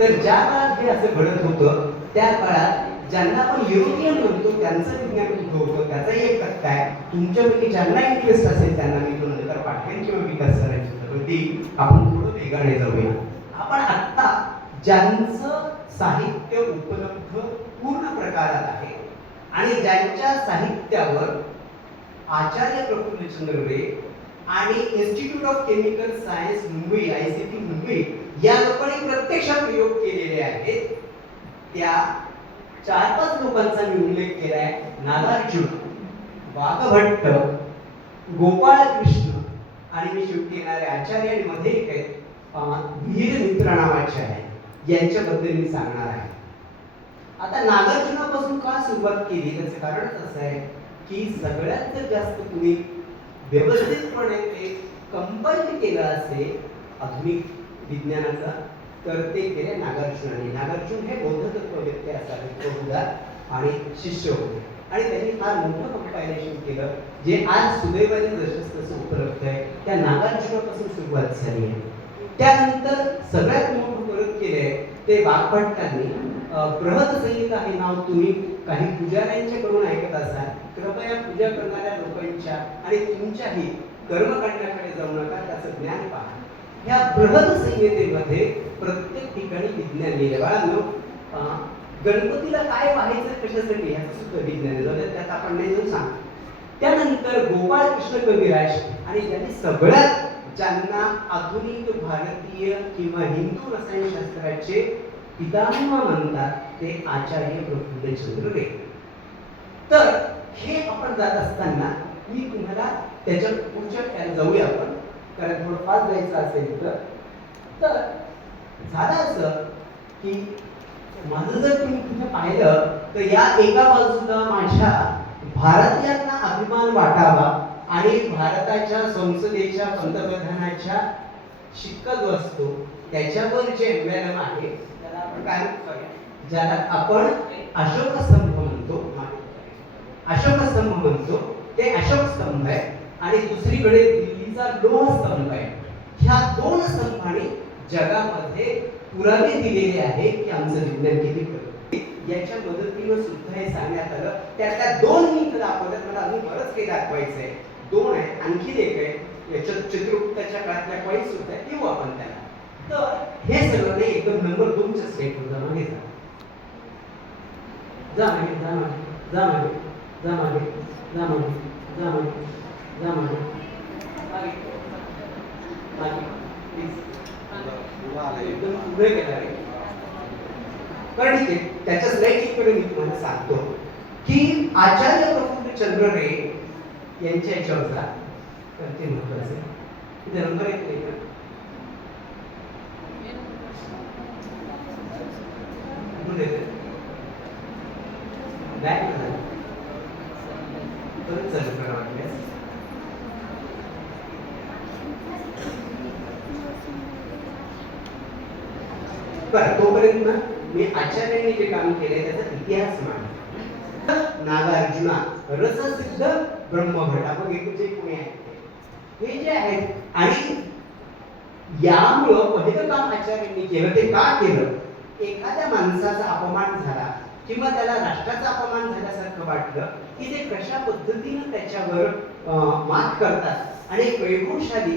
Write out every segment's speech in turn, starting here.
तर ज्या काळात हे असं घडत होतं त्या काळात ज्यांना आपण युरोपियन म्हणतो त्यांचं विज्ञान कुठं होतं त्याचाही एक टक्का आहे. तुमच्यापैकी ज्यांना इंटरेस्ट असेल त्यांना मी तो नंतर पाठवेन किंवा विकास सरांची आपण थोडं वेगाने जाऊया. आपण आत्ता ज्यांचं साहित्य उपलब्ध पूर्ण प्रकारात आहे आणि ज्यांच्या साहित्यावर आचार्य प्रफुल्लचंद्र रे आणि institute of chemical science Mumbai ICT Mumbai या लोकांनी प्रत्यक्षात प्रयोग केलेले आहेत त्या 4-5 लोकांचा मी उल्लेख केलाय. नागार्जुन, वाघभट्ट, गोपाळकृष्ण आणि मी शेवटी येणारे आचार्य आणि मध्ये एक आहेत वीर मित्र नावाचे आहेत यांच्याबद्दल मी सांगणार आहे. आता नागार्जुनापासून का सुरुवात केली त्याचं कारणच असं आहे की सगळ्यात जास्त कुणी व्यवस्थितपणे ते कंपाईल केलं असेल आधुनिक विज्ञानाचा तर ते केले नागार्जुनाने. नागार्जुन हे बौद्ध तत्ववेत्ते असावे बहुधा आणि शिष्य होते आणि त्यांनी फार मोठं कंपायलेशन केलं जे आज सुदैवाने जसं तसं उपलब्ध आहे. त्या नागार्जुनापासून सुरुवात झाली आहे. त्यानंतर सगळ्यात मोठं परत केलंय ते वाघभट्टांनी. बृहद संहिता हे नाव तुम्ही काही पुजाऱ्यांच्याकडून ऐकत असाल. कृपया पूजा करणाऱ्या लोकांच्या आणि तुमच्याही कर्मकांडाकडे जाऊ नका, त्याचं ज्ञान पहा. ह्या बृहद संहितेमध्ये प्रत्येक ठिकाणी विज्ञान लिहिलं. बाळांनो, गणपतीला काय व्हायचं कशासाठी ह्याचं सुद्धा विज्ञान लिहिलं, त्यात आपण नाही जाऊन सांग. त्यानंतर गोपाळकृष्ण कविराज आणि ज्यांनी सगळ्यात ज्यांना आधुनिक भारतीय किंवा हिंदू रसायनशास्त्राचे पितामह म्हणतात ते आचार्य प्रफुल्लचंद्र रे. तर हे आपण जात असताना मी तुम्हाला त्याच्या पुढच्या जाऊया आपण, कारण थोडं फास्ट जायचं असेल तर झालं असं की माझं जर तुम्ही तिथे पाहिलं तर या एका बाजूला माझ्या भारतीयांना अभिमान वाटावा आणि भारताच्या संसदेच्या पंतप्रधानाच्या शिक्का जो असतो त्याच्यावर जे एम्ब्लेम आहे त्याला आपण काय म्हणतो, ज्याला आपण अशोक स्तंभ म्हणतो. अशोक स्तंभ म्हणतो ते अशोक स्तंभ आहे आणि दुसरीकडे दिल्लीचा लोह स्तंभ आहे. ह्या दोन स्तंभांनी जगामध्ये पुरावे दिलेले आहे की आमचं विज्ञान किती प्रगत. याच्या मदतीनं सुद्धा हे सांगण्यात आलं. त्यातल्या 2 मी इथं दाखवल्यात, मला अजून बरंच काही दाखवायचं आहे. 2 आहेत, आणखी एक आहे याच्यात चित्रगुप्ताच्या काळातल्या कॉईन सुद्धा आहे, येऊ आपण त्याला. तर हे सगळं नाही एकदम नंबर 2च्या स्टेपवर जा मागे जा मागे जा मागे जा मागे जा मागे जा मागे जा मागे जा मागे मागे मागे एकदम पुढे गेला रे. पण ठीक आहे, त्याच्या स्लाइडकडे मी तुम्हाला सांगतो की आचार्य प्रफुल्लचंद्र रे यांच्या याच्यावर जा. तर ते महत्वाचं आहे. इथे नंबर येत नाही का? बॅक चालू करा वाटल्यास. बरं, तोपर्यंत मी आचार्यांनी जे काम केले त्याचा इतिहास मांडला. नागार्जुना रससिद्ध ब्रह्मभट आपण एकूणचे कोणी आहेत हे जे आहेत आणि यामुळं पहिलं काम आचार्यांनी केलं ते का केलं, एखाद्या माणसाचा अपमान झाला किंवा त्याला राष्ट्राचा अपमान झाल्यासारखं वाटलं की ते कशा पद्धतीने त्याच्यावर मात करतात आणि एक वैभवशाली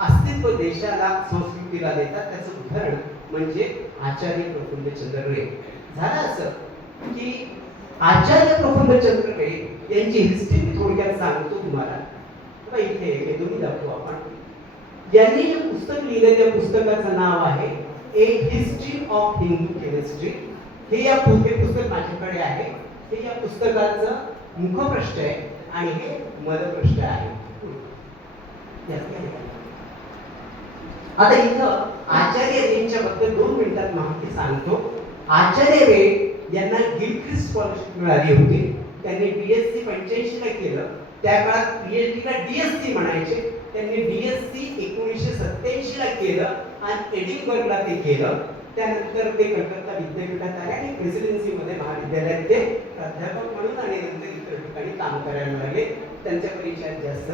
अस्तित्व देशाला संस्कृतीला देतात. त्याचं उदाहरण म्हणजे आचार्य प्रफुल्लचंद्र रे. झालं असं की आचार्य प्रफुल्लचंद्र रे यांची हिस्ट्री थोडक्यात सांगतो तुम्हाला. इथे हे दोन्ही दाखवू आपण. यांनी जे पुस्तक लिहिलं त्या पुस्तकाचं नाव आहे a history of Hindu chemistry. हे या पुस्तक माझ्याकडे आहे. हे या पुस्तकाचं मुखपृष्ठ आहे आणि हे मधपृष्ठ आहे. आता इथं आचार्य रेंच्याबद्दल 2 मिनिटात माहिती सांगतो. आचार्य रे यांना गिलक्रिस्ट स्कॉलरशिप मिळाली होती. त्यांनी BSc 85 ला केलं. त्या काळात PhD ला DSc म्हणायचे. त्यांनी DSc 1987 ला केलं आणि एडिनबर्गला ते केलं. त्यानंतर ते कलकत्ता विद्यापीठात आले आणि प्रेसिडेन्सी मध्ये महाविद्यालयात ते प्राध्यापक म्हणून आणि नंतर इतर ठिकाणी काम करायला लागले. त्यांच्या परिचयात जास्त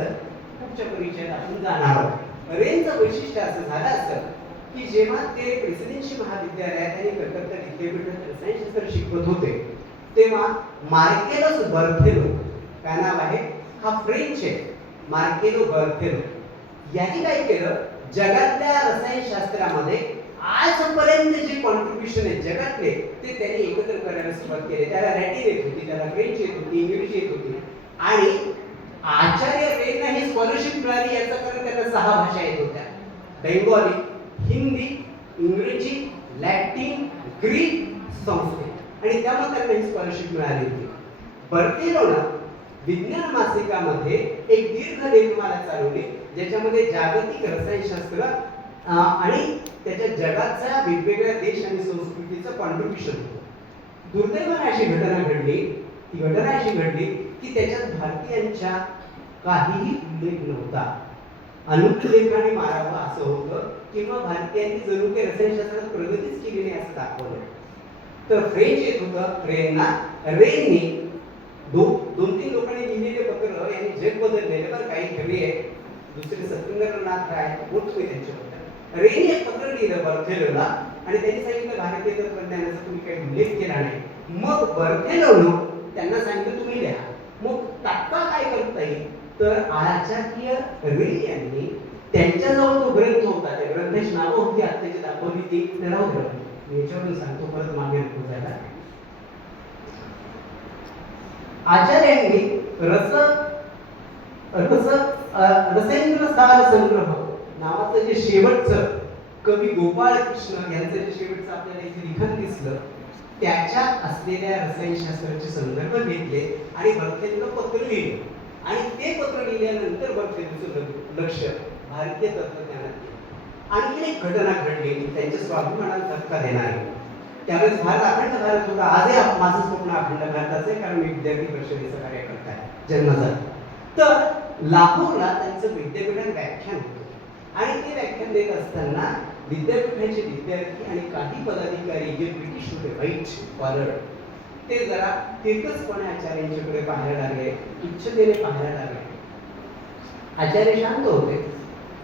पुढच्या परिचयात आपण जाणार आहोत. रेंजचं वैशिष्ट्य असं झालं असं की जेव्हा ते प्रेसिडेन्सी महाविद्यालयात आणि कलकत्ता विद्यापीठात रसायनशास्त्र शिकवत होते तेव्हा मार्केलोस बर्थेलो, काय नाव आहे, हा फ्रेंच आहे, मार्केलो बर्थेलो, यांनी काय केलं, जगातल्या रसायनशास्त्रामध्ये आजपर्यंत जे कॉन्ट्रीब्युशन आहे जगातले ते त्यांनी एकत्र करायला सुरुवात केली. त्याला लॅटिन येत होती, त्याला फ्रेंच येत होती, इंग्रजी येत होती आणि आचार्य रेंना ही स्कॉलरशिप मिळाली याचा कारण त्यांना 6 भाषा येत होत्या, बेंगॉली, हिंदी, इंग्रजी, लॅटिन, ग्रीक, संस्कृत, आणि त्यामुळे त्यांना ही स्कॉलरशिप मिळाली होती. बर्थेलोला विज्ञान मासिकामध्ये एक दीर्घ लेखमाला चालवली ज्याच्यामध्ये जागतिक रसायनशास्त्र आणि त्याच्या जगाचा वेगवेगळ्या देश आणि संस्कृतीचं कॉन्ट्रीब्युशन होतं. दुर्दैवाने अशी घटना घडली, ती घटना अशी घडली की त्याच्यात भारतीयांच्या काहीही उल्लेख नव्हता. अनुल्लेखाने मारावं असं होतं किंवा भारतीयांनी जणू काही रसायनशास्त्रात प्रगतीच केली नाही असं दाखवलं. तर फ्रेंच येत होतं रेनना, रेननी दोन तीन लोकांनी लिहिलेले पत्र यांनी जग बदललेलं, पण काही खरी आहे. दुसरे सत्येंद्रनाथ राय मोठे त्यांच्याबद्दल रेनी एक पत्र लिहिलं बर्थेलोला आणि त्यांनी सांगितलं भारतीय तत्त्वज्ञानाचा तुम्ही काही उल्लेख केला नाही. मग बर्थेलोने त्यांना सांगितलं तुम्ही लिहा. मग तात्काळ काय करता येईल, तर आचार्य रे यांनी त्यांच्याजवळ जो ग्रंथ होता, त्या ग्रंथाची नावं होती आत्ताची दाखवली ती, त्याला मी याच्यावरून सांगतो परत मागे नको जायला. आचार्यांनी रसेंद्र सार संग्रह नावाचं जे शेवटचं कवी गोपाळ कृष्ण यांचं जे शेवटचं आपल्याला इथे लिखाण दिसलं त्याच्यात असलेल्या रसायनशास्त्राचे संदर्भ घेतले आणि बर्थेलोला पत्र लिहिलं आणि ते पत्र लिहिल्यानंतर बर्थेलोचं लक्ष भारतीय तत्त्वज्ञानात गेलं. आणखी एक घटना घडली त्यांच्या स्वाभिमानाला धक्का देणारी. त्यावेळेस भारत अखंड भारत होता. आजही माझं स्वप्न अखंड भारताचं आहे, कारण मी विद्यार्थी परिषदेचं कार्यकर्ता आहे जन्मजात. तर लाहोरला त्यांचं विद्यापीठात व्याख्यान होतं आणि ते व्याख्यान देत असताना विद्यापीठाचे विद्यार्थी आणि काही पदाधिकारी जे ब्रिटिश होते, व्हाईट कॉलर, ते जरा तिरकसपणे आचार्यांच्याकडे पाहायला लागले, तुच्छतेने पाहायला लागले. आचार्य शांत होते.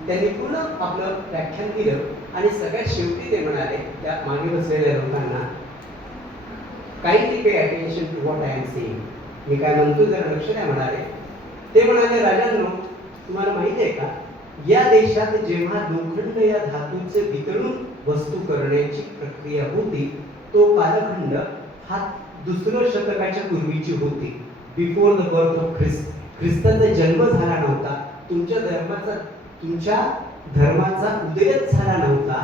त्यांनी पूर्ण आपलं व्याख्यान दिलं आणि सगळ्यात शेवटी ते म्हणाले त्या मागे बसलेल्या लोकांना, kindly pay attention to what I am saying, मी काय म्हणतो जरा लक्ष द्या म्हणाले. ते म्हणाले, राजांनो तुम्हाला माहिती आहे का, या देशात जेव्हा लोखंड या धातूचे वितळून वस्तू करण्याची प्रक्रिया होती तो कालखंड हा 2ऱ्या शतकाच्या पूर्वीची होती. बिफोर द बर्थ ऑफ ख्रिस्त, ख्रिस्ताचा जन्म झाला नव्हता, तुमच्या धर्माचा उदयच झाला नव्हता.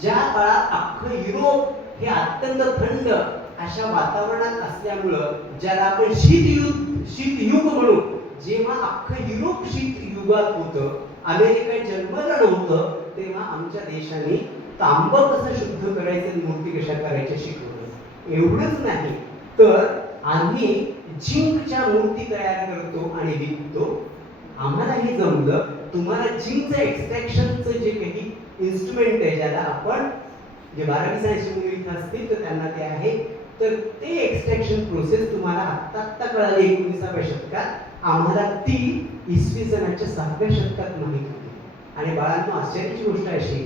ज्या काळात अख्खं युरोप हे अत्यंत थंड अशा वातावरणात असल्यामुळं ज्याला आपण शीतयुग म्हणू, जेव्हा अख्खं युरोप शीत युगात होतं, अमेरिका जन्मलं नव्हतं, तेव्हा आमच्या देशाने तांब कसं शुद्ध करायचं, मूर्ती कशा करायच्या शिकवलं. एवढंच नाही तर आम्ही झिंकच्या मूर्ती तयार करतो आणि विकतो. आम्हालाही जमलं. तुम्हाला झिंकचं एक्सट्रॅक्शनचं जे काही इन्स्ट्रुमेंट आहे, ज्याला आपण जे 12वी सायन्सची मुलं इथं असतील तर त्यांना ते आहे, तर ते एक्सट्रॅक्शन प्रोसेस तुम्हाला आत्ता कळाली 19व्या शतकात. आम्हाला ती इसवी सनाच्या 6व्या शतकात माहित होती. आणि बाळांनो आश्चर्याची गोष्ट अशी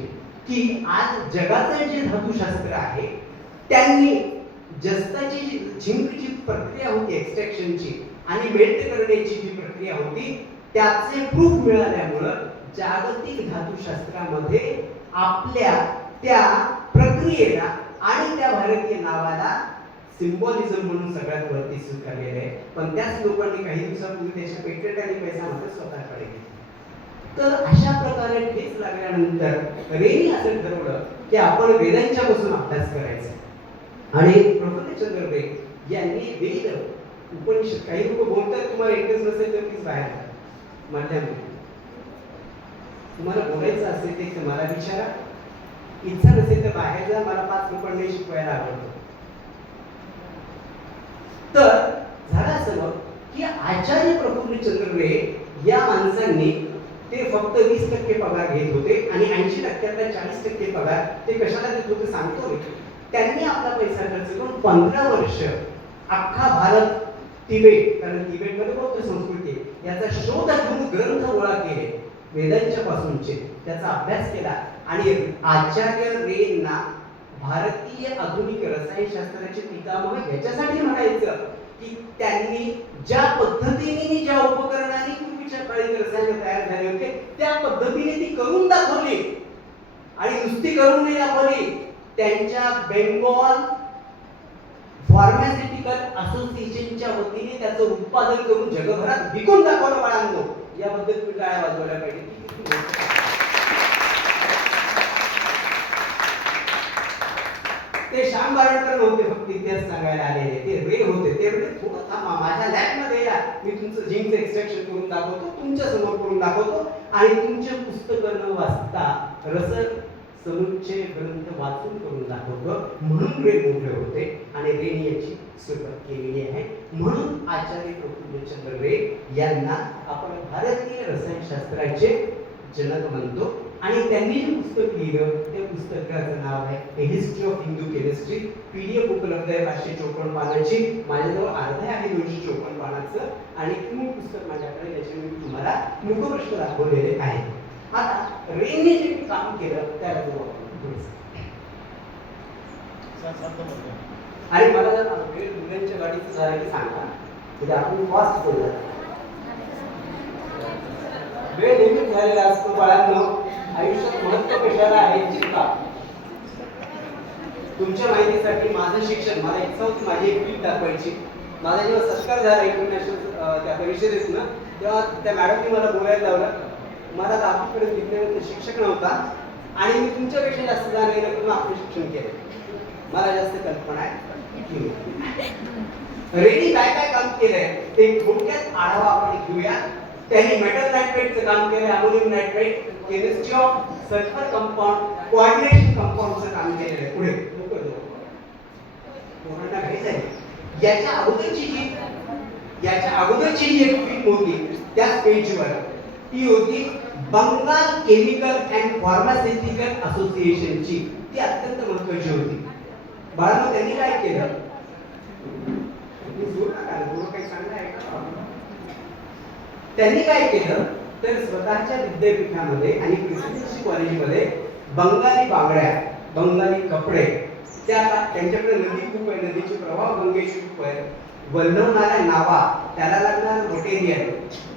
की आज जगाचं जे धातुशास्त्र आहे त्यांनी जस्ताची जी झिंकची प्रक्रिया होती एक्सट्रॅक्शनची आणि मेल्ट करण्याची जी प्रक्रिया होती त्याचे प्रूफ मिळाल्यामुळं जागतिक धातुशास्त्रामध्ये आपल्या त्या प्रक्रियेला आणि त्या भारतीय नावाला सिम्बॉलिझम म्हणून सगळ्यात वरती स्वीकारलेलं आहे. पण त्याच लोकांनी काही दिवसापूर्वी त्याच्या पेटंट आणि पैसा मात्र स्वतःकडे घेतला. तर अशा प्रकारे ठेच लागल्यानंतर रेनी असं ठरवलं की आपण वेदांच्या पासून अभ्यास करायचा आणि प्रफुल्लचंद्र रे यांनी वेद उपनिषद, काही लोक बोलतात तुम्हाला इंटरेस्ट नसेल तर प्लीज बाहेर जा, माध्यमात तुम्हाला बोलायचं असेल ते मला विचारा, इच्छा नसेल तर बाहेर जा, मला 5 लोकांनी शिकवायला आवडतं. तर झालं असं की आचार्य प्रफुल्लचंद्र रे या माणसांनी ते फक्त 20% पगार घेत होते आणि 80%तला 40% पगार ते कशाला देत होते सांगतो मी. त्यांनी आपला पैसा खर्च करून 15 वर्ष अख्खा भारत, तिबेट, कारण तिबेटमध्ये बौद्ध संस्कृती याचा शोध घेऊन ग्रंथ गोळा केले वेदांच्या पासूनचे, त्याचा अभ्यास केला आणि आचार्य रेंना भारतीय आधुनिक रसायनशास्त्राचे पितामह याच्यासाठी म्हणायचं की त्यांनी ज्या पद्धतीने ज्या उपकरणाने पूर्वीच्या काळी रसायन तयार झाले होते त्या पद्धतीने ती करून दाखवली. आणि नुसती करून नाही दाखवली, त्यांच्या बेंगॉल फार्मास्युटिकल असोसिएशनच्या वतीने त्याचं उत्पादन करून जगभरात विकून दाखवलं. बाळांनो, याबद्दल तुम्ही टाळ्या वाजवायला पाहिजे. ते श्याम बारडकर नव्हते फक्त इतिहास सांगायला आलेले, ते रे होते. ते म्हणजे थोडं थांबा, माझ्या लॅब मध्ये या, मी तुमचं जिंकचं एक्सट्रॅक्शन करून दाखवतो, तुमच्या समोर करून दाखवतो आणि तुमचे पुस्तकं न वाचता रस समुच्चय ग्रंथ वाचून करून दाखवतो. म्हणून रे मोठे होते आणि रेने याची सुरुवात केलेली आहे. म्हणून आचार्य प्रफुल्लचंद्र रे यांना आपण भारतीय रसायनशास्त्राचे जनक म्हणतो. आणि त्यांनी जे पुस्तक लिहिलं त्या पुस्तकाचं नाव आहे a history of Hindu chemistry. PDF उपलब्ध आहे 554 पानाची. माझ्याजवळ अर्ध आहे 254 पानाचं आणि मूळ पुस्तक माझ्याकडे, त्याचे मी तुम्हाला मुखपृष्ठ दाखवलेले आहे. आता रेने जे काम केलं त्याला आणि मला जर मुलांच्या गाडीचं झालं की सांगा, म्हणजे आपण फास्ट बोलला वेळ निघून झालेला असतो. बाळांनो, आयुष्यात महत्व कशाला आहे चिंता. तुमच्या माहितीसाठी माझं शिक्षण, मला इच्छा होती माझी एक क्लिप दाखवायची. माझा जेव्हा सत्कार झाला इंटरनॅशनल त्या परिषदेत ना, तेव्हा त्या मॅडमने मला बोलायला लावलं. मला 10वीपर्यंत विज्ञानाचा शिक्षक नव्हता आणि मी तुमच्यापेक्षा जास्त जाणीव करून आपलं शिक्षण केलं. मला जास्त कल्पना आहे. रेनी काय काय काम केलंय ते थोडक्यात आढावा आपण घेऊया. त्यांनी मेटल नायट्रेटचं काम केलं, ammonium nitrate, chemistry of sulphur compound, coordination कंपाऊंडचं काम केलेलं आहे. पुढे कोणाला घ्यायचं आहे. याच्या अगोदरची जी एक फिल्म होती त्या पेजवर ती होती बंगाल केमिकल अँड फार्मास्युटिकल असोसिएशनची. ती अत्यंत महत्त्वाची होती. बाळांनो, त्यांनी काय केलं, त्यांनी काय केलं तर स्वतःच्या विद्यापीठामध्ये आणि प्रेसिडेन्सी कॉलेजमध्ये बंगाली बांगड्या, बंगाली कपडे, त्यांच्याकडे नदी खूप आहे, नदीचे प्रवाह गंगेचे खूप आहे, वल्लवणाऱ्या नावा, त्याला लागणारं मटेरियल,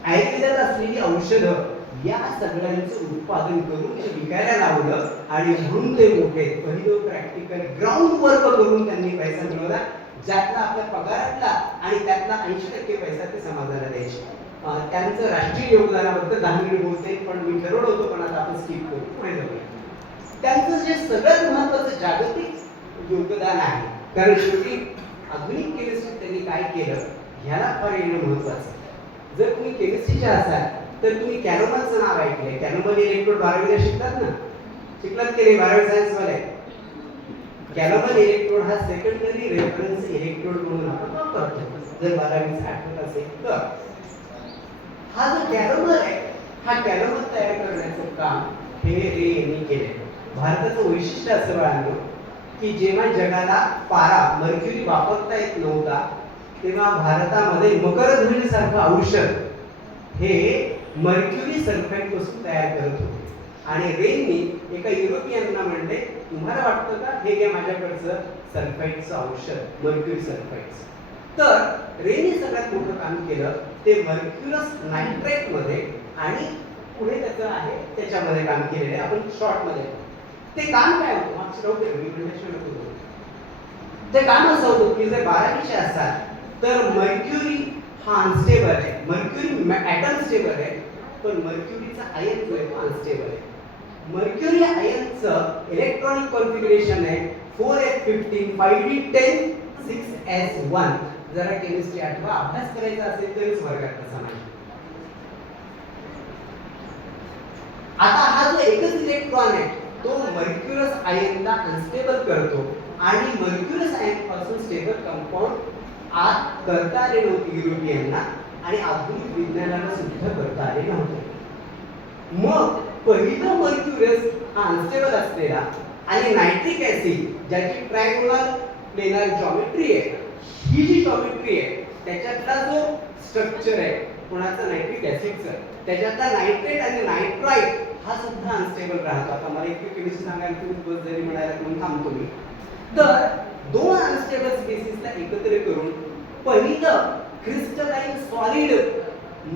आयुर्वेदात असलेली औषधं, या सगळ्यांचं उत्पादन करून ते विकायला लावलं. आणि म्हणून ते मोठे पहिलं प्रॅक्टिकल ग्राउंड वर्क करून त्यांनी पैसा मिळवला, ज्यातला आपल्या पगारातला आणि त्यातला 80% पैसा ते समाजाला द्यायचे. त्यांचं राष्ट्रीय योगदानाबद्दल 10 मिनिट बोलते, पण मी ठरवलं होतं, पण आता आपण स्किप करू, पुढे जाऊया. त्यांचं जे सगळ्यात महत्त्वाचं जागतिक योगदान आहे, कारण शेवटी आधुनिक केमिस्ट्री त्यांनी काय केलं ह्याला फार येणं महत्त्वाचं. जर तुम्ही केमिस्ट्रीचे असाल तर तुम्ही कॅनोमनचं नाव ऐकलंय. कॅनोमन इलेक्ट्रोड 12वीला शिकतात ना, शिकलात की नाही 12वी सायन्स वाले? कॅनोमन इलेक्ट्रोड हा सेकंडरी रेफरन्स इलेक्ट्रोड म्हणून आपण वापरतो, जर 12वीचं आठवत असेल तर. हा जो कॅनोमन आहे, हा कॅनोमन तयार करण्याचं काम हे रे यांनी केले. भारताचं वैशिष्ट्य असं बाळगलं की जेव्हा जगाला पारा मर्क्युरी वापरता येत नव्हता तेव्हा भारतामध्ये मकरध्वज सारखं औषध हे मर्क्युरी सल्फाईड पासून तयार करत होते. आणि रेननी एका युरोपियनना म्हणले, तुम्हाला वाटतं का हे घ्या माझ्याकडचं सल्फाईडचं औषध, मर्क्युरी सल्फाईडचं. तर रेननी सगळ्यात मोठं काम केलं ते मर्क्युरस नायट्रेट मध्ये आणि पुढे त्याचं आहे त्याच्यामध्ये काम केलेलं आहे. आपण शॉर्ट मध्ये ते काम काय होतं मागच्या होतं. ते काम असं होतं की जर 12वीचे असाल तर मर्क्युरी हा अनस्टेबल आहे, मर्क्युरी ॲटम स्टेबल आहे, पण मर्क्युरीचा आयन जो आहे तो अनस्टेबल आहे. मर्क्युरी आयनचं इलेक्ट्रॉनिक कॉन्फिगरेशन आहे 4s15 5d10 6s1. जरा केमिस्ट्री आठवा, अभ्यास करायचा असेल तरच वर्गात तसा नाही. आता हा जो एकच इलेक्ट्रॉन आहे तो मर्क्युरस आयनला अनस्टेबल करतो आणि मर्क्युरस आयन पासून स्टेबल कंपाऊंड आत करता आले नव्हते युरोपियनना आणि आधुनिक विज्ञानाला सुद्धा करता आले नव्हते. मग पहिलं मर्क्युरस हा अनस्टेबल असलेला आणि नायट्रिक ऍसिड ज्याची ट्रायगोनल प्लेनर जॉमेट्री आहे, ही जी जॉमेट्री आहे त्याच्यातला जो स्ट्रक्चर आहे कोणाचा नायट्रिक ऍसिडचा, त्याच्यातला नायट्रेट आणि नायट्राइट हा सुद्धा अनस्टेबल राहतो. आता मला एक केमिस्ट्री सांगायला तुम्ही बस जरी म्हणायला म्हणून थांबतो मी. तर दोन अनस्टेबल स्पेसिसला एकत्र करून पहिलं क्रिस्टलाइन सॉलिड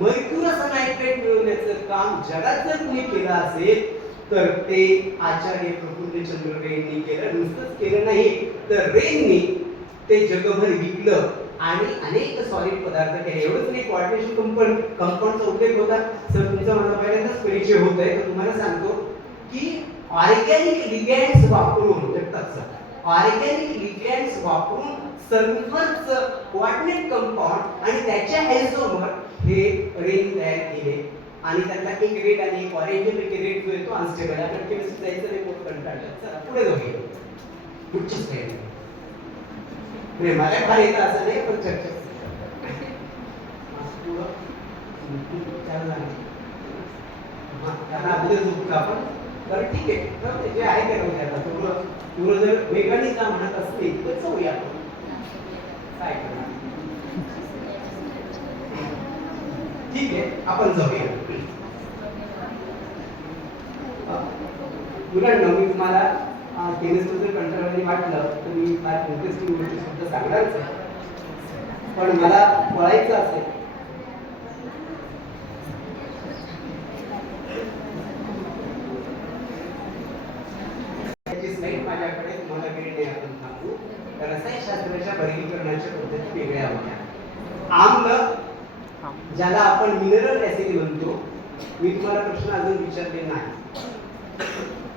मर्क्युरस नायट्रेट मिळवण्याचं काम जगात जर तुम्ही केलं असेल तर ते आचार्य प्रफुल्लचंद्र रेंनी केलं. नुसतंच केलं नाही तर रेंनी ते जगभर विकलं आणि अनेक सॉलिड पदार्थ केले. एवढंच नाही, कोऑर्डिनेशन कंपाऊंडचा उल्लेख होता. सर तुमचा मला पहिल्यांदाच परिचय होत आहे तर तुम्हाला सांगतो की ऑर्गॅनिक लिगॅंड्स वापरून ऑर्गॅनिक लिगॅंड्स वापरून सल्फरचं कोऑर्डिनेट कंपाऊंड आणि त्याच्या आयसोमर हे रेन तयार केले आणि त्यातला एक रेड आणि एक ऑरेंज पैकी रेड जो आहे तो अनस्टेबल. आपण केमिस्ट्री जायचं नाही, बहुत कंटाळलं. चला पुढे जाऊया. पुढची स्लाइड. नाही मला फार येतं असं नाही पण चर्चा आपण तर ठीक आहे. तर जे आहे ते राहू आता तुला जर वेगाने का म्हणत असतील तर जाऊया आपण. काय करणार ठीक आहे आपण जाऊया. मुलांना मी तुम्हाला केमिस्ट्री जर कंटाळवाणी वाटलं तर मी फार इंटरेस्टिंग गोष्टी सुद्धा सांगणारच आहे. पण मला पळायचं असेल त्याची स्लाइड माझ्याकडे तुम्हाला वेळ नाही आपण सांगू. रसायनशास्त्राच्या वर्गीकरणाच्या पद्धती वेगळ्या होत्या. आम्ल ज्याला आपण मिनरल ऍसिड म्हणतो. मी तुम्हाला प्रश्न अजून विचारले नाही.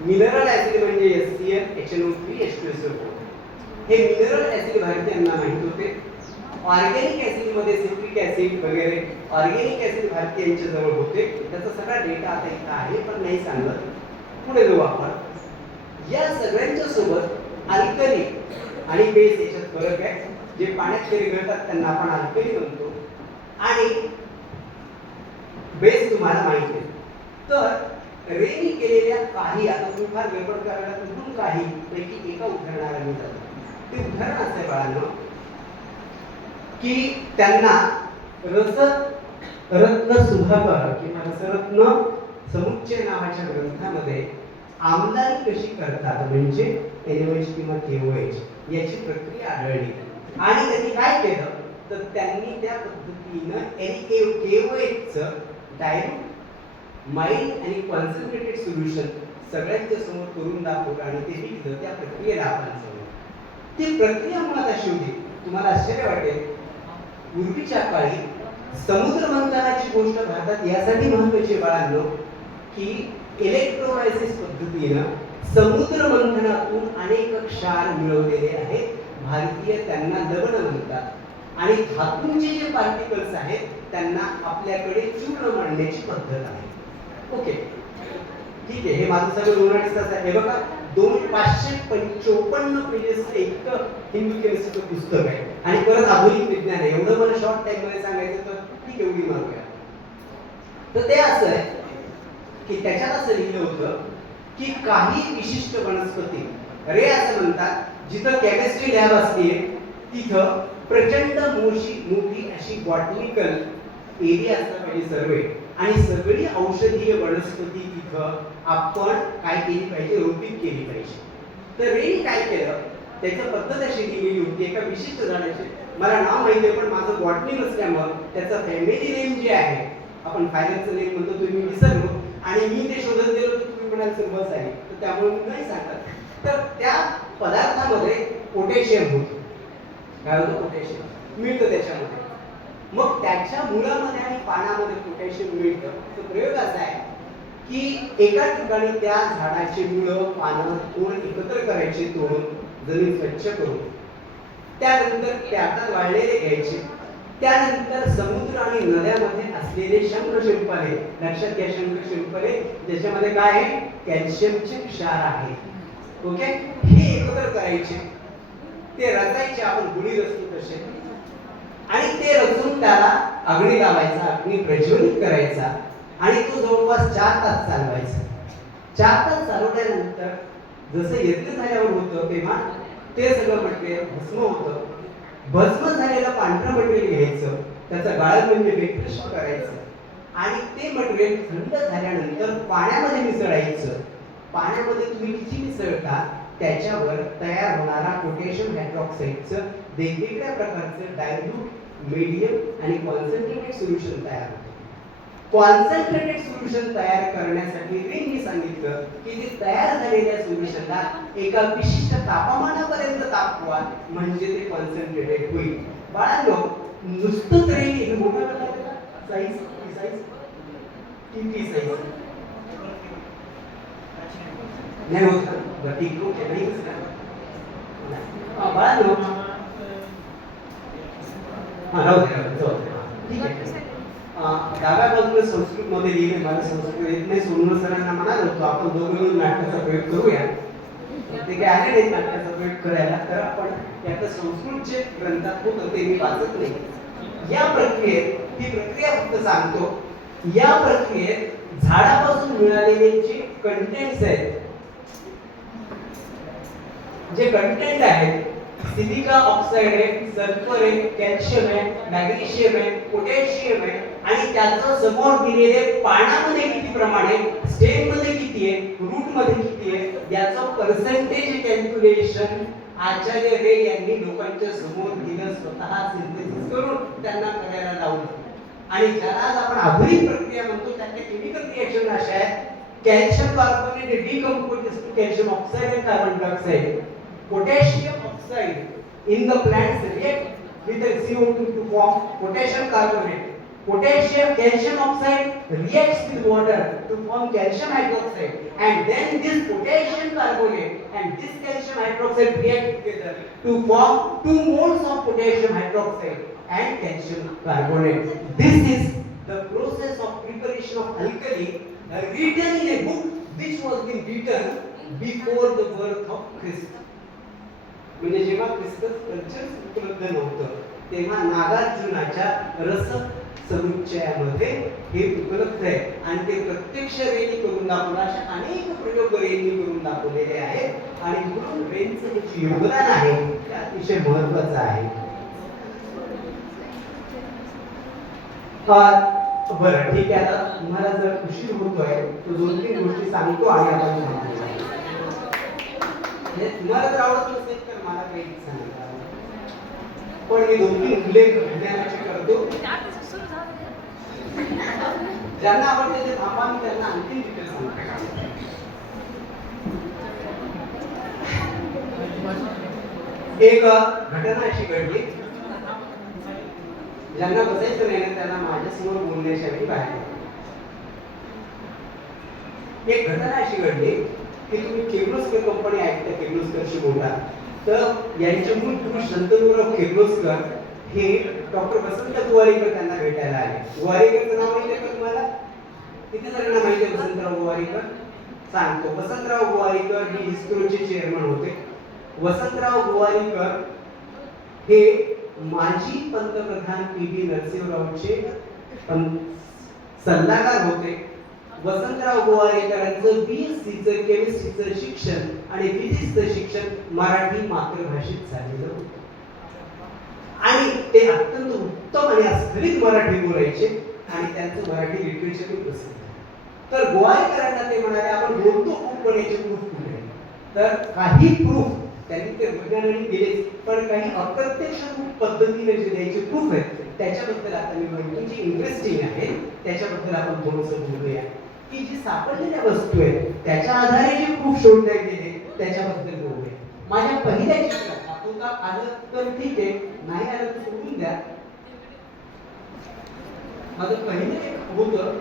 मिनरल ऍसिड म्हणजे HCl HNO3 H2SO4. हे मिनरल ऍसिड भारतीयांना माहित होते. ऑर्गॅनिक ऍसिड मध्ये सिट्रिक ऍसिड वगैरे ऑर्गॅनिक ऍसिड भारतीयांच्या जवळ होते. त्याचा सगळा डेटा आता इथं आहे पण नाही सांगत. पुढे जाऊ आपण. या सगळ्यांच्या सोबत अल्कली आणि बेस याच्यात फरक आहे. जे पाण्यात विरघळतात त्यांना आपण अल्कली म्हणतो आणि बेस तुम्हाला माहिती आहे. तर रेनी केलेल्या काही आता तुम्ही फार गडबड करायला कुठून काही पैकी एका उदाहरणाला मी जातो. ते उदाहरण असे बाळांनो की त्यांना रसरत्न सुधाकर किंवा रसरत्न समुच्चय नावाच्या ग्रंथामध्ये आमदानी कशी करतात म्हणजे NaOH किंवा KOH याची प्रक्रिया आढळली आणि त्यांनी काय केलं तर त्यांनी त्या पद्धतीनं KOH चं डायल्यूट माइल्ड आणि कॉन्सन्ट्रेटेड सोल्युशन सगळ्यांच्या समोर करून दाखवलं आणि ते लिहिलं. त्या प्रक्रियेला आपण समजू. ती प्रक्रिया मुळात अशी होती. तुम्हाला आश्चर्य वाटेल पूर्वीच्या काळी समुद्र मंथनाची गोष्ट भारतात यासाठी महत्त्वाची बाळांनो की इलेक्ट्रोलायसिस पद्धतीनं समुद्र मंथनातून अनेक क्षार मिळवलेले आहेत. भारतीय त्यांना लवण म्हणतात आणि धातूंचे जे पार्टिकल्स आहेत त्यांना आपल्याकडे चूर्ण मांडण्याची पद्धत आहे. ओके ठीक आहे. हे माझं सगळं लोणावळ्याचं आहे. हे बघा 555 पेजेसचं एक हिंदू केमिस्ट्रीचं पुस्तक आहे आणि परत आधुनिक विज्ञान आहे. एवढं मला शॉर्ट टाइम मध्ये सांगायचं तर ठीक एवढी मारूया. तर ते असं आहे की त्याच्यात असं लिहिलं होतं की काही विशिष्ट वनस्पती रे असं म्हणतात जिथं केमिस्ट्री लॅब असते तिथं प्रचंड मोठी अशी बॉटनिकल एरिया असला पाहिजे सर्वे आणि सगळी औषधीय वनस्पती तिथं आपण काय केली पाहिजे रोपित केली पाहिजे. तर रेनी काय केलं त्याची पद्धत अशी केलेली होती एका विशिष्ट झाडाची मला नाव माहिती आहे पण माझं बॉटनी नसल्यामुळं त्याचं फॅमिली नेम जे आहे आपण फायनलचं नेम म्हणतो तुम्ही विसरलो आणि मी ते शोधत गेलो तर तुम्ही म्हणाल सर बस आहे तर त्यामुळे मी नाही सांगत. तर त्या पदार्थामध्ये पोटॅशियम होतं. काय होतं पोटॅशियम मिळतं त्याच्यामध्ये. मग त्याच्या मुळामध्ये आणि पानामध्ये पोटॅशियम मिळतं. तर प्रयोग असा आहे की एका ठिकाणी त्या झाडाची मुळं पानं तोड एकत्र करायची तोडून जमीन स्वच्छ करून त्यानंतर त्यात वाळलेले घ्यायचे. त्यानंतर समुद्र आणि नद्यामध्ये असलेले शंख शिंपले लक्षात घ्या शंख शिंपले ज्याच्यामध्ये काय आहे कॅल्शियमचे क्षार आहे. ओके हे एकत्र करायचे ते रचायचे आपण गुढी रचतो तसे आणि ते रचून त्याला अग्नी लावायचा अग्नी प्रज्वलित करायचा आणि तो जवळपास 4 तास चालवायचा. 4 तास चालवल्यानंतर जसं यज्ञ झाल्यावर होतं तेव्हा ते सगळं मटेरियल भस्म होतं. भस्म झालेलं पांढरं मटेरियल घ्यायचं त्याचं गाळण म्हणजे वेगळं करायचं आणि ते मटेरियल थंड झाल्यानंतर पाण्यामध्ये मिसळायचं. पाण्यामध्ये तुम्ही किती मिसळता त्याच्यावर तयार होणारा पोटॅशियम हायड्रॉक्साईडचं वेगवेगळ्या प्रकारचं डायल्यूट, मीडियम आणि कॉन्सन्ट्रेटेड सोल्युशन तयार होतं. कॉन्सन्ट्रेटेड सोल्युशन तयार करण्यासाठी मी सांगितलं की ते तयार झालेल्या सोल्युशनला एका विशिष्ट तापमानापर्यंत तापवा म्हणजे ते कॉन्सन्ट्रेटेड होईल. बाळांनो, नुसतंच रेन मोठं साईज किती साईज नाही होत का? ठीक ओके नाही बाळांनो, राहू दे. ठीक आहे. डाव्या बाजूला संस्कृत मध्ये लिहिले, मला संस्कृत येत नाही. सोनू सरांना म्हणाल होतो आपण दोघं मिळून नाटकाचा प्रयोग करूया. ते काय आले नाहीत नाटकाचा प्रयोग करायला, तर आपण त्याचं संस्कृत जे ग्रंथात होतं ते मी वाचत नाही. या प्रक्रियेत ही प्रक्रिया फक्त सांगतो. या प्रक्रियेत झाडापासून मिळालेले जे कंटेंट्स आहेत, जे कंटेंट आहेत, सिलिका ऑक्साइड आहे, सल्फर आहे, कॅल्शियम आहे, मॅग्नेशियम आहे, पोटॅशियम आहे आणि त्याचं समोर दिलेले पाण्यामध्ये किती प्रमाण आहे, स्टेम मध्ये किती आहे, रूट मध्ये किती आहे, याचं पर्सेंटेज कॅल्क्युलेशन आचार्य रे यांनी लोकांच्या समोर दिलं, स्वतः सिंथेसिस करून त्यांना करायला लावलं. आणि ज्याला आज आपण आधुनिक प्रक्रिया म्हणतो त्याच्या केमिकल रिएक्शन अशा आहेत. Calcium carbonate decomposes to calcium oxide and carbon dioxide. Potassium oxide in the plants react with the CO2 to form potassium carbonate. Calcium oxide reacts with water to form calcium hydroxide, and then this potassium carbonate and this calcium hydroxide react together to form 2 moles of potassium hydroxide and calcium carbonate. This is the process of preparation of alkali written in a book which was been written before the birth of Christ. म्हणजे जेव्हा ख्रिस्तस culture उपलब्ध नव्हतं तेव्हा नागार्जुनाच्या रस समुच्चयामध्ये हे उपलब्ध आहे आणि ते प्रत्यक्ष रेनी करून दाखवलं. अशा अनेक प्रयोग रेनी करून दाखवलेले आहेत आणि म्हणून रेनचं जे योगदान आहे ते अतिशय महत्त्वाचं आहे. बरं ठीक आहे. आता तुम्हाला जर उशीर होतोय तर 2-3 गोष्टी सांगतो आणि आपण तुम्हाला जर आवडत नसेल तर मला काही सांगा, पण मी 2-3 उल्लेख विज्ञानाचे करतो. ज्यांना आवडते ते थांबा, मी त्यांना आणखी डिटेल सांगतो. एक घटना अशी घडली, ज्यांना बसायचं नाही ना त्यांना माझ्यासमोर बोलण्याशिवाय बाहेर. एक घटना अशी घडली की तुम्ही किर्लोस्कर कंपनी ऐकता, किर्लोस्करशी बोलता, तर यांचे मूळ पुरुष शंतनुराव किर्लोस्कर हे डॉक्टर वसंत गोवारीकर त्यांना भेटायला आले. गोवारीकरचं नाव माहिती आहे का तुम्हाला? किती जणांना माहिती आहे वसंतराव गोवारीकर? सांगतो. वसंतराव गोवारीकर हे इस्रोचे चेअरमन होते. वसंतराव गोवारीकर हे माजी पंतप्रधान पी.व्ही. नरसिंहरावचे सल्लागार होते. वसंतराव गोवारीकरांचं बीएससीचं केमिस्ट्रीचं शिक्षण आणि फिजिक्सचं शिक्षण मराठी मातृभाषेत झालेलं होतं आणि ते अत्यंत उत्तम आणि अस्खलित मराठी बोलायचे आणि त्यांचं मराठी लिटरेचर प्रसिद्ध. तर गोवारीकरांना ते म्हणाले आपण बोलतो खूप पण याचे प्रूफ कुठे आहे? तर काही प्रूफ त्यांनी ते विज्ञानाने दिले, पण काही अप्रत्यक्ष पद्धतीने जे द्यायचे प्रूफ आहेत त्याच्याबद्दल आता मी म्हणतो जे इंटरेस्टिंग आहे त्याच्याबद्दल आपण थोडंसं बोलूया की जी सापडलेल्या वस्तू आहेत त्याच्या आधारे जे प्रूफ शोधले गेले त्याच्याबद्दल बोलूया. माझ्या पहिल्या चित्रात दाखवता आलं तर ठीक आहे, नाही आलं तर सोडून द्या. माझं पहिलं एक होतं,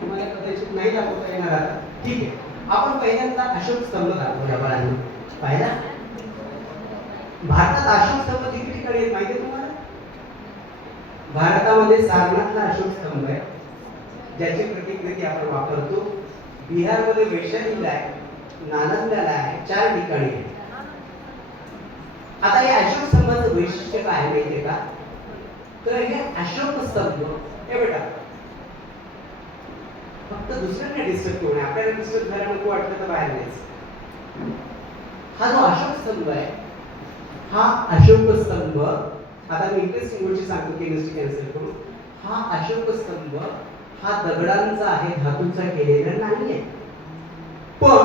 तुम्हाला कदाचित नाही दाखवता येणार आता, ठीक आहे. आपण पहिल्यांदा अशोक स्तंभ दाखवला बाळांनी, पाहिला? भारतात अशोक स्तंभ किती ठिकाणी आहेत माहिती आहे तुम्हाला? भारतामध्ये सारनाथला अशोक स्तंभ आहे ज्याची प्रतिकृती आपण वापरतो. बिहारमध्ये वैशालीला आहे, नालंदाला आहे, 4 ठिकाणी आहे. आता या अशोक स्तंभाचं वैशिष्ट्य काय माहितीये का? तर हे अशोक स्तंभ हे बेटा फक्त दुसऱ्यांना डिस्टर्ब करू नये, आपल्याला डिस्टर्ब झाला नको वाटलं तर बाहेर जायचं. हा जो अशोक स्तंभ आहे हा अशोक स्तंभ, आता मी इंटरेस्टिंग गोष्टी सांगतो केमिस्ट्री कॅन्सल करून. हा अशोक स्तंभ हा दगडांचा आहे, धातूचा केलेला नाहीये. पण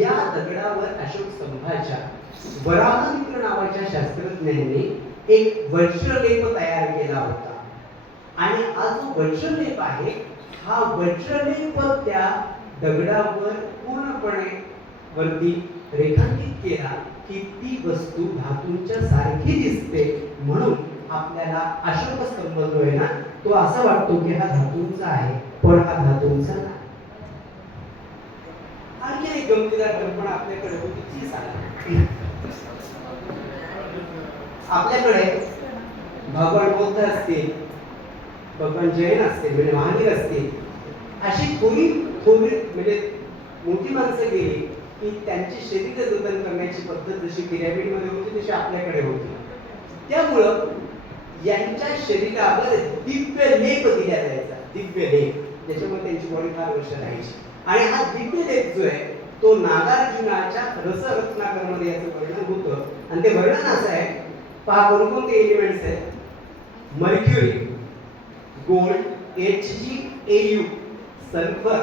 या दगडावर अशोक स्तंभाच्या वराहमित्र नावाच्या शास्त्रज्ञांनी एक वज्रलेप तयार केला होता. आणि हा जो वज्रलेप आहे, हा वज्रलेप त्या दगडावर पूर्णपणे वरती रेखांकित केला की ती वस्तू धातूंच्या सारखी दिसते. म्हणून आपल्याला अशोक स्तंभ जो आहे ना, तो असं वाटतो की हा धातूंचा आहे, पण हा धातूंचा नाही. आणखी एक गमतीदार कल्पना आपल्याकडे होती ती सांगा. आपल्याकडे भगवान बुद्ध असतील, भगवान जैन असतील, म्हणजे महावीर असतील, अशी थोडी थोडी म्हणजे मोठी माणसं गेली की त्यांची शरीर जतन करण्याची पद्धत जशी पिरॅमिडमध्ये होती तशी आपल्याकडे होती. त्यामुळं यांच्या शरीरावर दिव्य लेप दिला जायचा, दिव्य लेप, ज्याच्यामुळे त्यांची बॉडी फार वर्ष राहायची. आणि हा दिव्य लेप जो आहे तो नागार्जुनाच्या रसरत्नाकरमध्ये याचं वर्णन होतं. आणि ते वर्णन असं आहे, पहा कोणकोणते एलिमेंट्स आहेत. मर्क्युरी, गोल्ड, HgAu, सल्फर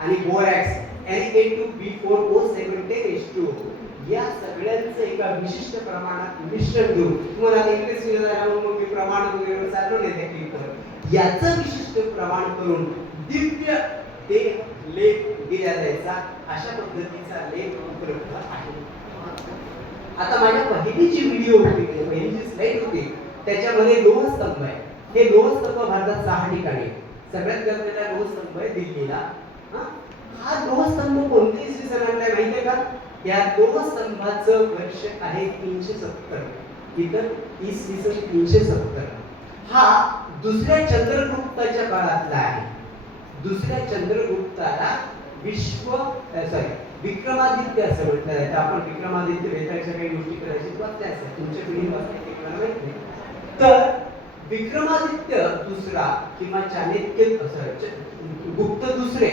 आणि बोरॅक्स Na2B4O710H2O या सगळ्यांचं एका विशिष्ट प्रमाणात मिश्रण घेऊन, तुम्हाला आता इंग्लिश झाल्यावर मग मी प्रमाण वगैरे चालू नाही त्या क्लिकवर, याचं विशिष्ट प्रमाण करून दिव्य ते लेप दिला जायचा. अशा पद्धतीचा लेप उपलब्ध आहे. आता माझ्या पहिली जी व्हिडिओ होती, पहिली जी स्लाइड होती, त्याच्यामध्ये लोहस्तंभ आहे. हे लोहस्तंभ भारतात 6 ठिकाणी आहे. सगळ्यात गरजेचा लोहस्तंभ आहे दिल्लीला. हा लोहस्तंभ कोणत्या इसवी सणात आहे माहिती आहे का? या लोहस्तंभाचं वर्ष आहे 370. इतर इसवी सन 370. हा दुसऱ्या चंद्रगुप्ताच्या काळातला आहे. दुसऱ्या चंद्रगुप्ताला विक्रमादित्य असं म्हटलं जातं. आपण विक्रमादित्य वेताळच्या काही गोष्टी करायची वाचल्या असतात, तुमच्या पिढी माहित नाही. तर विक्रमादित्य दुसरा किंवा चाणक्य गुप्त दुसरे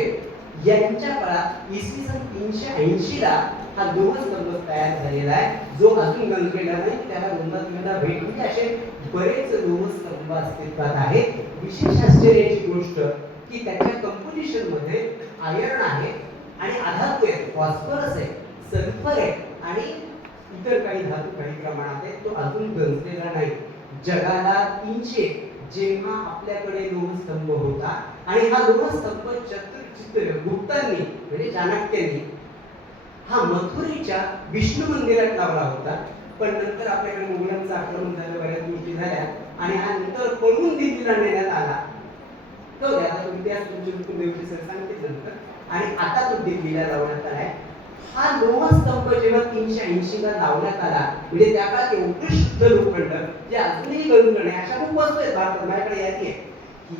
यांच्या काळात इसवी सन 380 ला हा लोहस्तंभ तयार झालेला आहे, जो अजून गंजलेला नाही. त्याला दोनदा भेट दिली. असे बरेच लोहस्तंभ अस्तित्वात आहेत. विशेष आश्चर्याची गोष्ट की त्याच्या कंपोजिशन मध्ये आयर्न आहे आणि आधातू आहे, फॉस्फरस आहे, सल्फर आहे आणि इतर काही धातू काही प्रमाणात आहेत. तो अजून गंजलेला नाही. जगाला 300 जेव्हा आपल्याकडे लोहस्तंभ होता आणि हा लोहस्तंभ गुप्तांनी म्हणजे चाणक्यांनी हा मथुरेच्या विष्णू मंदिरात लावला होता. पण नंतर आपल्याकडे मुघलांचं आक्रमण झालं, बऱ्याच गोष्टी झाल्या आणि हा नंतर पळून दिल्लीला नेण्यात आला. तो आता इतिहास तुमचे देवशी सर सांगतील नंतर. आणि आता तो दिल्लीला लावण्यात आलाय. हा लोहस्तंभ जेव्हा 380 ला लावण्यात आला, म्हणजे त्या काळात एवढं शुद्ध लोखंड जे अजूनही गळून नाही, अशा खूप वस्तू आहेत भारतात, माझ्याकडे यादी आहे.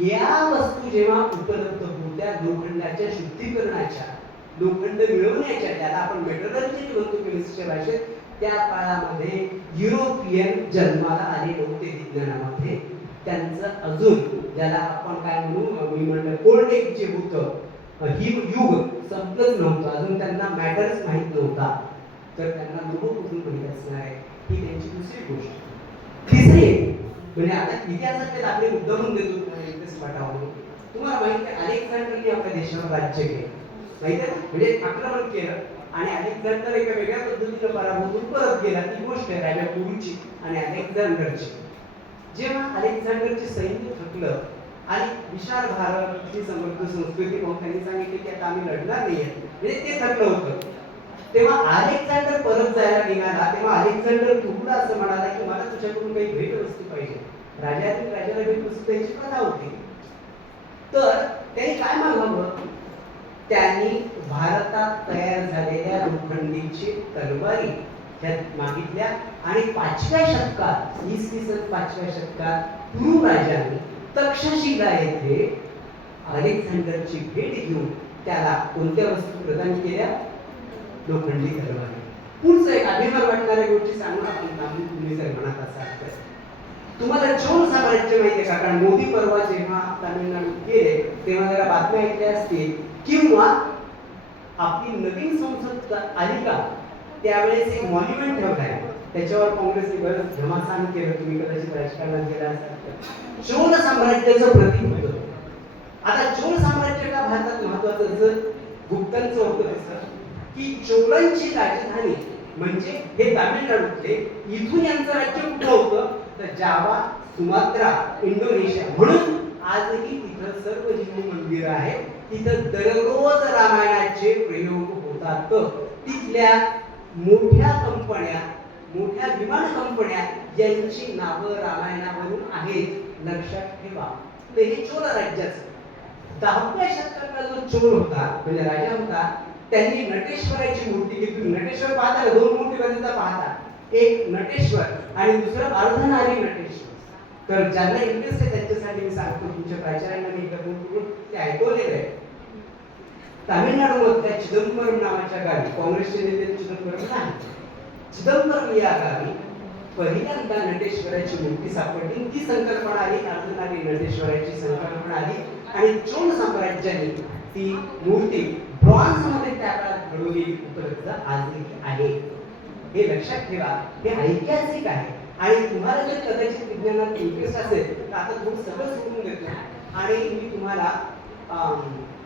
या वस्तू जेव्हा उपलब्ध होत्या लोखंडाच्या शुद्धीकरणाच्या, लोखंड मिळवण्याच्या, त्याला आपण मेटलर्जी म्हणतो केमिस्ट्रीच्या भाषेत, त्या काळामध्ये युरोपियन जन्माला आले नव्हते विज्ञानामध्ये. त्यांचं अजून ज्याला आपण काय म्हणू, मी म्हणलं कोल्ड एज जे होतं, ही युग संपलंच नव्हतं. अजून त्यांना मॅटर्स माहित नव्हता. तर त्यांना लोह कुठून माहित असणार आहे, ही त्यांची दुसरी गोष्ट. तिसरी म्हणजे आता इतिहासाचे दाखले उदाहरण देतो पाठावर. तुम्हाला माहिती आहे अलेक्झांडरने आपल्या देशावर राज्य केलं, माहिती आहे, म्हणजे आक्रमण केलं आणि अलेक्झांडर एका वेगळ्या पद्धतीनं पराभूत होऊन परत गेला. ती गोष्ट आहे राजा पुरुची आणि अलेक्झांडरची. जेव्हा अलेक्झांडरचे सैन्य थकलं आणि विशाल भारताची समृद्ध संस्कृती पाहून त्यांनी सांगितले की आता आम्ही लढणार नाहीये, म्हणजे ते थकलं होतं. तेव्हा अलेक्झांडर परत जायला निघाला. तेव्हा अलेक्झांडर तुकडा असं म्हणाला की मला तुझ्याकडून काही भेटवस्तू पाहिजे. राजाला भेटवस्तू द्यायची प्रथा होती. तर त्यांनी काय मागावं, त्यांनी भारतात तयार झालेल्या लोखंडीची तलवारी त्यात मागितल्या. आणि 5व्या शतकात, इसवी सन 5व्या शतकात पुरू राजांनी तक्षशिला येथे अलेक्झांडरची भेट घेऊन त्याला कोणत्या वस्तू प्रदान केल्या, लोखंडी तलवारी. पुढचं एक अभिमान वाटणाऱ्या गोष्टी सांगून आपण थांबू. तुम्ही जर म्हणत असाल तर तुम्हाला चोळ साम्राज्य माहिती आहे का? कारण मोदी परवा जेव्हा तामिळनाडूत गेले तेव्हा जरा बातम्या ऐकल्या असतील किंवा आपली नवीन संसद आली का त्यावेळेस एक मॉन्युमेंट ठेवलाय, त्याच्यावर काँग्रेसने बरंच घमासान केलं. तुम्ही कदाचित राजकारणात गेला असाल तर चोळ साम्राज्याचं प्रतीक होतं. आता चोळ साम्राज्य का भारतात महत्वाचं, जर गुप्तांचं होतं तसं की चोळांची राजधानी म्हणजे हे तामिळनाडूतले, इथून यांचं राज्य कुठं होतं तर जावा, सुमात्रा, इंडोनेशिया. म्हणून आजही तिथं सर्व हिंदू मंदिर आहेत, तिथं दररोज रामायणाचे प्रयोग होतात. तिथल्या मोठ्या कंपन्या, मोठ्या विमान कंपन्या यांची नावं रामायणावरून आहेत, लक्षात ठेवा. तर हे चोळ राज्याचं 10व्या शतकातला जो चोळ होता म्हणजे राजा होता, त्यांनी नटेश्वराची मूर्ती घेतली. नटेश्वर पाहता, दोन मूर्ती बदलता पाहता, एक नटेश्वर आणि दुसरं अर्धनारी नटेश्वर. तर ज्यांना इंटरेस्ट आहे त्यांच्यासाठी मी सांगतो, तुमच्या प्राचार्यांना मी करून ते ऐकवलेलं आहे. तामिळनाडूमधल्या चिदंबरम नावाच्या गावी, काँग्रेसचे नेते चिदंबरम नाही, चिदंबरम या गावी पहिल्यांदा नटेश्वराची मूर्ती सापडली. ती संकल्पना आली, अर्धनारी नटेश्वराची संकल्पना आली आणि चोळ साम्राज्याने ती मूर्ती ब्रॉन्झ मध्ये त्या काळात घडवलेली उपलब्ध आजही आहे. हे लक्षात ठेवा, हे ऐतिहासिक आहे. आणि तुम्हाला जर कदाचित विज्ञानात इंटरेस्ट असेल तर आता थोडं सगळं सोडून देतो आणि मी तुम्हाला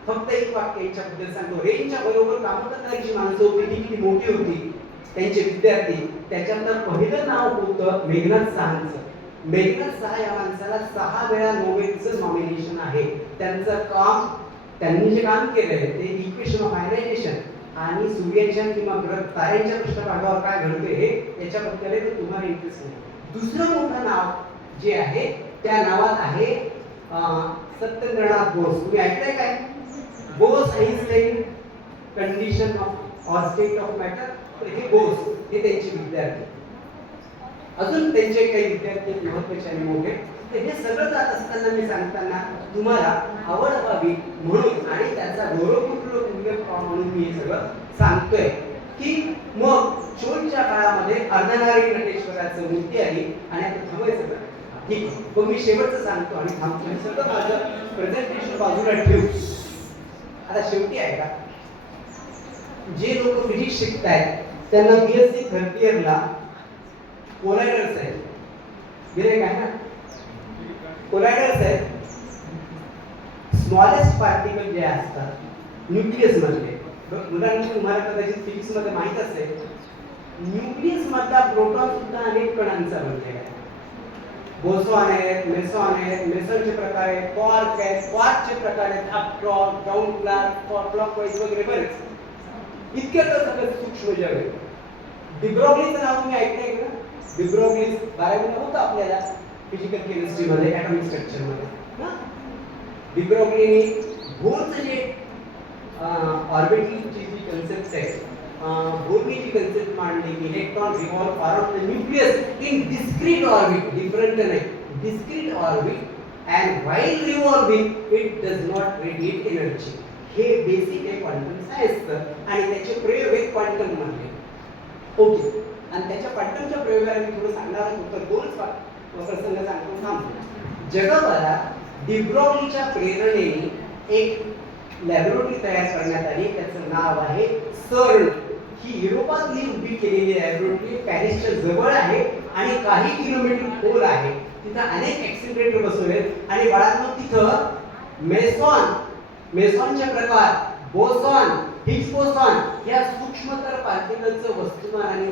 फक्त एक वाक्य याच्याबद्दल सांगतो. रेंजच्या बरोबर काम करणारी जी माणसं होती ती किती मोठी होती, त्यांचे विद्यार्थी. त्याच्यातलं पहिलं नाव होतं मेघनाथ सहांचं. मेघनाथ सहा या माणसाला 6 वेळा नोबेलचं नॉमिनेशन आहे. त्यांचं काम, त्यांनी जे काम केलंय ते इक्वेशन ऑफ आयनायझेशन आणि सूर्याच्या किंवा ग्रह ताऱ्यांच्या पृष्ठभागावर काय घडते हे याच्याबद्दल तुम्हाला इंटरेस्ट आहे. दुसरं मोठं नाव जे आहे त्या नावात आहे सत्येंद्रनाथ बोस. तुम्ही ऐकलंय काय? Bose Einstein condition of or state of matter. तर हे बोस हे त्यांचे विद्यार्थी. अजून त्यांचे काही विद्यार्थी महत्त्वाचे आणि मोठे. तर हे सगळं जात असताना मी सांगताना तुम्हाला आवड व्हावी म्हणून आणि त्याचा गौरवपूर्ण उल्लेख म्हणून मी हे सगळं सांगतोय की मग चोळच्या काळामध्ये अर्धनारी नटेश्वराचं मूर्ती आली आणि आता थांबायचं का? ठीक, मग मी शेवटचं सांगतो आणि थांबतो. हे सगळं माझं प्रेझेंटेशन बाजूला ठेवू. आता शेवटी आहे का, जे लोक फिजिक्स शिकतायत त्यांना बीएससी थर्ड इयरला कोलायडर्स आहेत. गेले काय ना कोलायडर्स आहेत. स्मॉलेस्ट पार्टिकल जे असतात न्यूक्लियस मधले, मुलांना तुम्हाला कदाचित फिजिक्स मध्ये माहित असेल, न्यूक्लियस मधला प्रोटॉन सुद्धा अनेक कणांचा बनलेला आहे. बोसॉन आहेत, मेसॉन आहेत, मेसॉनचे प्रकार आहेत, क्वार्क आहेत, क्वार्कचे प्रकार आहेत, up clock, down clock, clockwise वगैरे बरेच. इतके तर सगळे सूक्ष्म जग आहे. डिब्रॉग्लीचं नाव तुम्ही ऐकलंय का? डिब्रॉग्लीज 12वीला होतं आपल्याला फिजिकल केमिस्ट्री मध्ये, ॲटॉमिक स्ट्रक्चर मध्ये ना. डिब्रॉग्लीने बोरचं जे ऑर्बिटलची जी कन्सेप्ट आहे, बोरनी जी कन्सेप्ट मांडली की electron revolve around the nucleus in discrete orbit, different नाही, discrete orbit, and while revolving it does not radiate energy. हे बेसिक आहे क्वांटम सायन्सचं आणि त्याचे प्रयोग आहेत क्वांटम मध्ये. ओके, आणि त्याच्या क्वांटमच्या प्रयोगाला मी थोडं सांगणार होतं. दोनच प्रसंग सांगतो थांबतो. जगभरात डिब्रॉग्लीच्या प्रेरणेने एक लॅबोरेटरी तयार करण्यात आली. त्याचं नाव आहे सर्न. ही युरोपातली उभी केलेली लॅबोरेटरी पॅरिसच्या जवळ आहे आणि काही किलोमीटर खोल आहे. तिथं अनेक एक्सिलरेटर बसवले आणि बाळांनो तिथं मेसॉनचे प्रकार, बोसॉन, हिग्स बोसॉन या सूक्ष्मतर पार्टिकलचं वस्तुमान आणि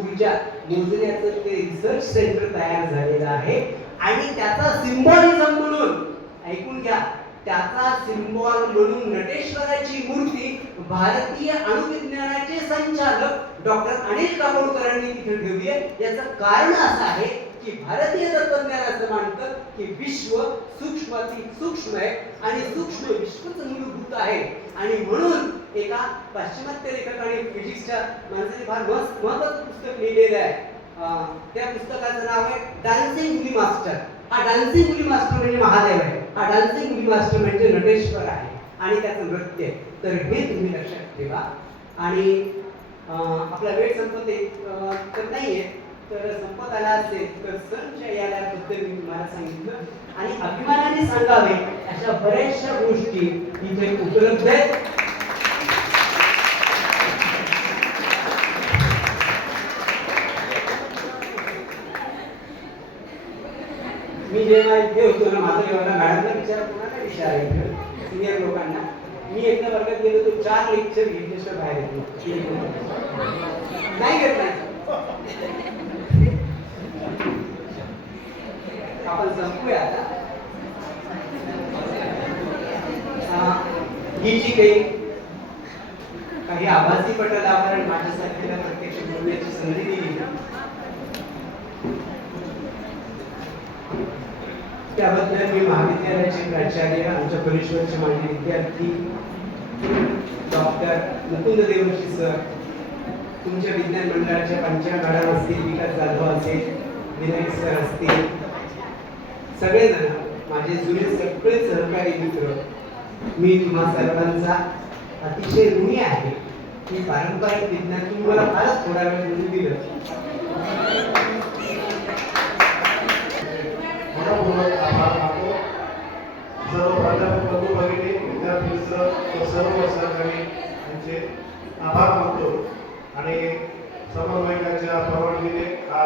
ऊर्जा मोजण्याचं ते रिसर्च सेंटर तयार झालेलं आहे. आणि त्याचा सिम्बॉलिझम म्हणून ऐकून घ्या, त्याचा सिम्बॉल म्हणून नटेश्वराची मूर्ती भारतीय अणुविज्ञानाचे संचालक डॉक्टर अनिल काकोडकरांनी तिथे ठेवली आहे. याचं कारण असं आहे की भारतीय तत्वज्ञान असं मानतं की विश्व सूक्ष्माती सूक्ष्म आहे आणि सूक्ष्म विश्वच मूलभूत आहे. आणि म्हणून एका पाश्चिमात्य लेखकाने फिजिक्सच्या माणसाने फार महत्त्वाचं पुस्तक लिहिलेलं आहे. त्या पुस्तकाचं नाव आहे डान्सिंग मुली मास्टर. हा डान्सिंग मुली मास्टर म्हणजे महादेव आहे. हा डान्सिंग मुली मास्टर म्हणजे नटेश्वर आहे आणि त्याचं नृत्य. तर हे तुम्ही लक्षात ठेवा. आणि आपला वेळ संपत तर नाहीये, तर संपत आला असेल तर सणच्या याबद्दल मी तुम्हाला सांगितलं आणि अभिमानाने सांगावे अशा बऱ्याचशा गोष्टी इथे उपलब्ध आहेत. मी जेव्हा इथे होतो ना, माझं जेव्हा मॅडमला विचार कोणाला विचारायचं सिनियर लोकांना. मी एकदा वर्गात गेलो तर 4 लेक्चर घेतल्याशिवाय बाहेर येतो नाही घेत नाही. आपण संपूया आता. ही जी काही आभासी पटलावर माझ्यासारख्याला प्रत्यक्ष बोलण्याची संधी दिली त्याबद्दल मी महाविद्यालयाचे प्राचार्य, आमच्या परिसराचे माजी विद्यार्थी डॉक्टर मुकुंद देवशी सर, तुमच्या विज्ञान मंडळाच्या पंचायत मॅडम असतील, विकास जाधव असेल, विनायक सर असतील, सगळेजण माझे जुने सगळे सहकारी मित्र, मी तुम्हा सर्वांचा अतिशय ऋणी आहे की पारंपरिक विज्ञान तुम्ही मला फारच थोडा वेळ म्हणून दिलं. सर्व प्राध्यापक बंधू भगिनी, विद्यार्थी सर्व सहकारी यांचे आभार मानतो आणि समन्वयकाच्या परवानगीने हा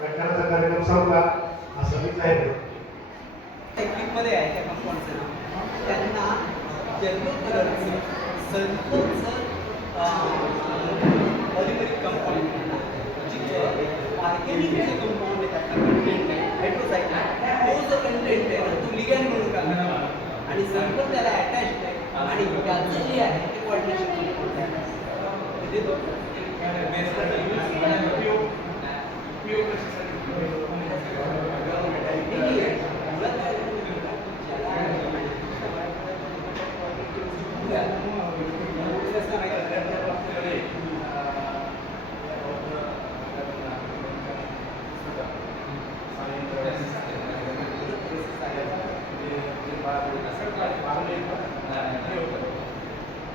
व्याख्यानाचा कार्यक्रम संपला असं मी जाहीर मध्ये आहे त्या कंपाऊंडचं नाव. त्यांना जन्मोत्तराचं सल्फरचं पॉलिमरिक कंपाऊंड जिथं ऑर्गॅनिक जे कंपाऊंड आहे त्याचा कंटेंट आहे हायड्रोसाईड तो जो कंटेंट आहे तो लिगॅन म्हणून काम करतो आणि सल्फर त्याला अटॅच्ड आहे आणि त्याचं जे आहे ते कोऑर्डिनेशन कंपाऊंड आहे. म्हणजे तो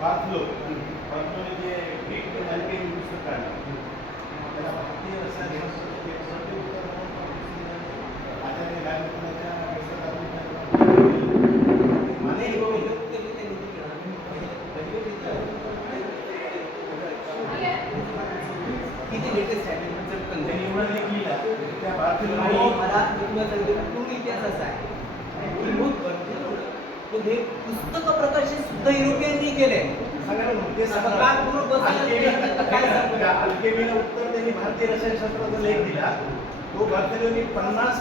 वाचलो जे ग्रीक अल्केमी पुस्तक काढलं त्याला भारतीय रसायनशास्त्र आचार्य गायकवाडांच्या किती लेटेस्ट आहे त्या भारतीय मला पूर्ण इतिहास असा आहे हे पुस्तक प्रकाशित सुद्धा युरोपियननी केले. अल्केमीला उत्तर त्यांनी भारतीय रसायनशास्त्राचा लेख दिला. तो भारतीय 50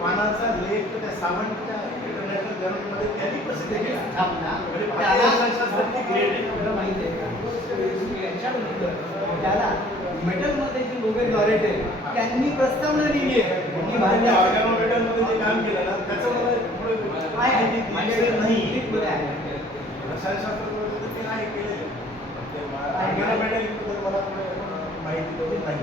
पानाचा लेख त्या सावंतच्या इंटरनॅशनल जर्नलमध्ये त्यांनी प्रसिद्ध केला. त्याला मेटलमध्ये जी नोबेल लॉरेट आहे त्यांनी प्रस्तावना लिहिली आहे की भारतीय मेटलमध्ये जे काम केलं ना त्याचं मला नाही रसायनशास्त्रामध्ये ते नाही केलेलं. मला माहिती नाही.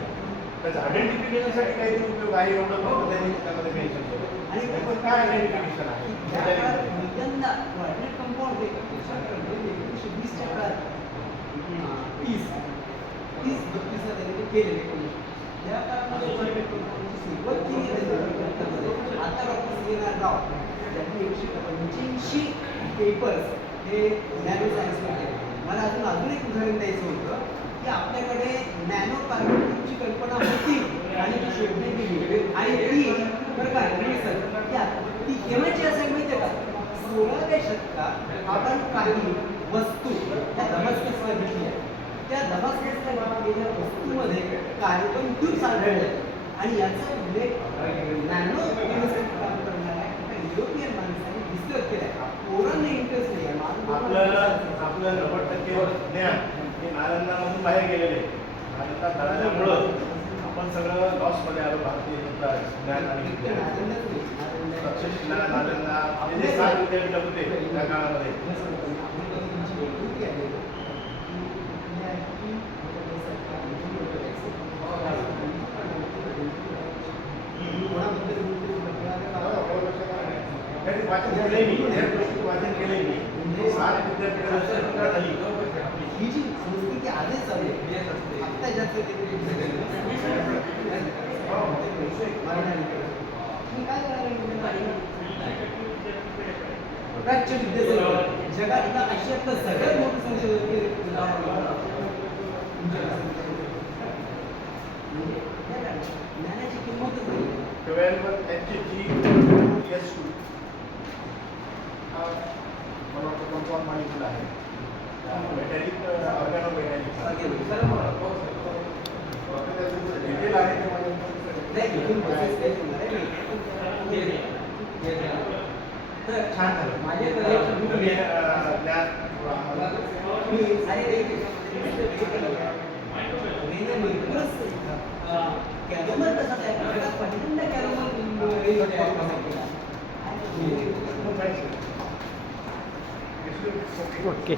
त्याचं आयडेंटिफिकेशनसाठी काहीतरी उपयोग आहे एवढं फक्त त्यांनी त्यामध्ये मेन्शन केलं. आणि त्याचं काय आयडेंटिफिकेशन आहे कंपाऊंड 1920च्या काळात 30-32 त्यांनी केलेले. या काळामध्ये सुरुवात केली आता डॉक्टर सी.एन.आर. राव त्यांनी 185 पेपर्स हे नॅनो सायन्समध्ये. मला अजून एक उदाहरण द्यायचं होतं की आपल्याकडे नॅनो पार्टिकलची कल्पना होती आणि ती शोधण्यात गेली आणि ती बरं का ती केव्हाची असेल माहिती आहे का? 16व्या शतकात आपण काही वस्तू त्या दमास्कसला घेतल्या. त्या दमास्कसला घेतलेल्या वस्तूमध्ये कार्बन ट्यूब्स आढळले आणि याचा उल्लेख नॅनो काम करणाऱ्या युरोपियन माणसाने डिस्कस केलाय. पोरांना इंटरेस्ट नाही आहे. आपलं 90% ज्ञान हे नालंदामधून बाहेर गेलेले आहे. नालंदा घडल्यामुळं आपण सगळं लॉसमध्ये आलो. भारतीय ज्ञान आणि तक्षशिला नालंदा हे जे 7 विद्यापीठ होते त्या काळामध्ये वाचन केले मी वाचन केले मी 7 विद्यापीठात झाली. ही जी संस्कृती आधीच चालू आहे आत्ता जास्त काय प्राच्य विद्यार्थी जगातला आशियातलं सगळ्यात मोठं संशोधन ज्ञानाची किंमतच नाही. मला वाटतं कंपाऊंड मॉलिक्यूल आहे मेटॅलिक ऑर्गॅनोमेटॅलिक डिटेल आहे ते माझ्या तर छान झालं माझ्याकडे कॅरोमल कसा तयार करायचा पहिल्यांदा ओके